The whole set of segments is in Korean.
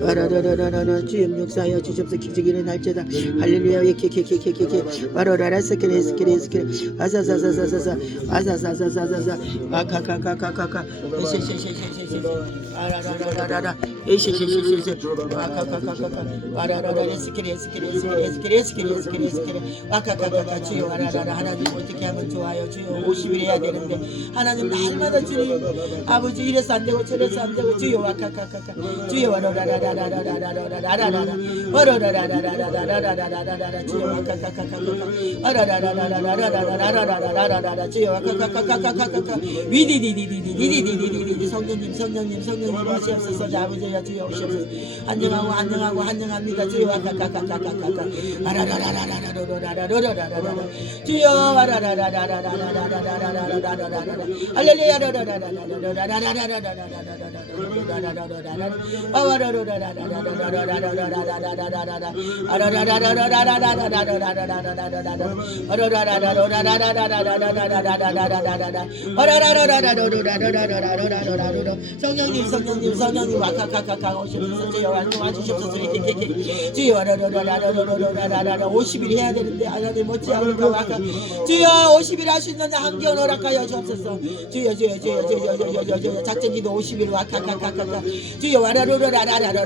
와라라라라라 주님 역사하여 주십사 기적이는 날짜다 할렐루야 예케케케케케케 와라라라 스케레 스케레 스케레 아사사사사사사 아사사사사사사 아카카카카카카 에셰셰셰셰셰셰 아라라라라라 에셰셰셰셰셰 아카카카카카 와라라라 스케레 스케레 스케레 스케레 스케레 스케레 스케레 아카카카카 주여 와라라라 하나님 어떻게 하면 좋아요 주여 50일 해야 되는데 하나님 날마다 주님 아버지 이래서 안 되고 저래서 안 되고 주여 와카카카카 주여 와라라라 주여 오시옵소서 안녕하고 안녕하고 안녕합니다 주여 와카카카카카카 와라라라라라라라라라라라라라 주여 와라라라라라라라라라라라라라라라 할렐루야 성령님 성령님 성령님 와카카카카 오시면서 주여 와주시옵소서 주여 50일 해야 되는데 하나님 어찌하니까 와카 주여 50일 할수 있는 한경 허락하여 주옵소서 주여 주여 주여 주여 주여 주여 작전기도 50일 와카카카카카 주여 와라로라라라라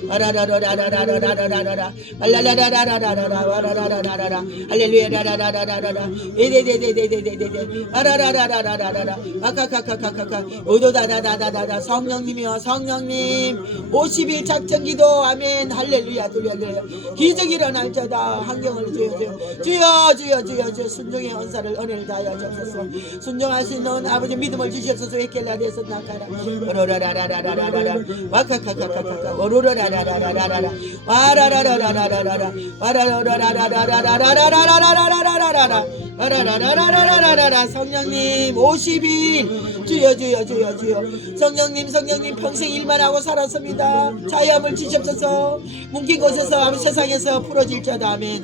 오도다다다다다다 성령님이여 성령님 50일 작전기도 아멘 할렐루야 할렐루야 기적이 일어날 자다 환경을 주여 주여 주여 주여 주여 순종의 언사를 은혜를 다하여 주옵소서 순종할 수 있는 아버지 믿음을 주시옵소서 에켈라데서 나가라 오로라라라라라라라 와카카카카카카 오로라 성령님 50일 주여 주여 주여 주여. 성령님 성령님 평생 일만 하고 살았습니다. 자유함을 주시옵소서. 뭉긴 곳에서 세상에서 풀어질 자다 아멘.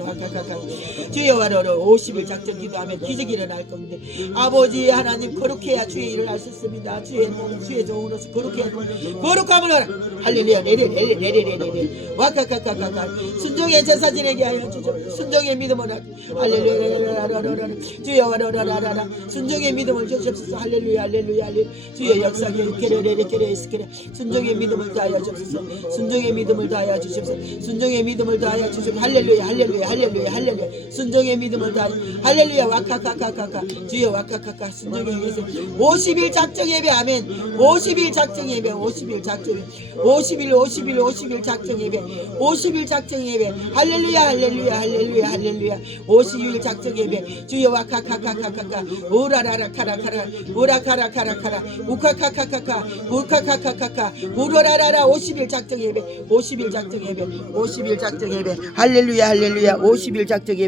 주여 와라로 50일 작전 기도하면 기적이 일어날 건데. 아버지 하나님 거룩해야 주의 일을 할수 있습니다. 주의 몸 주의 종으로서 거룩해야 거룩함을 하라. 할렐루야. 레레레 레레레레레 와카카카카카. 순종의 제사진에게 하여 주죠. 순종의 믿음을 할렐루야 주여 와라라라라라. 순종의 믿음을 주시옵소서. 할렐루야 할렐루야 할렐루야. 주여 역사에 케레레레 케레스케레. 순종의 믿음을 다하여 주옵소서. 순종의 믿음을 다하여 주십소서. 순종의 믿음을 다하여 주십소서. 할렐루야 할렐루야 할렐루야 할렐루야. 순종의 믿음을 다하여. 할렐루야 와카카카카카. 주여 와카카카. 순종의 예수 50일 작정 예배. 아멘. 50일 작정 예배 50일 작정 예배. 50일 50일 50일 작정 예배 50일 작정 예배. 할렐루야 할렐루야 할렐루야 할렐루야. 50일 작정 예배. 주여 와 카카카카카카. 오라라라 카라카라. 오라카라카라카라. 우카카카카카. 우카카카카카. 우라라라라 50일 작정 예배. 50일 작정 예배. 50일 작정 예배. 할렐루야 할렐루야. 50일 작정 예배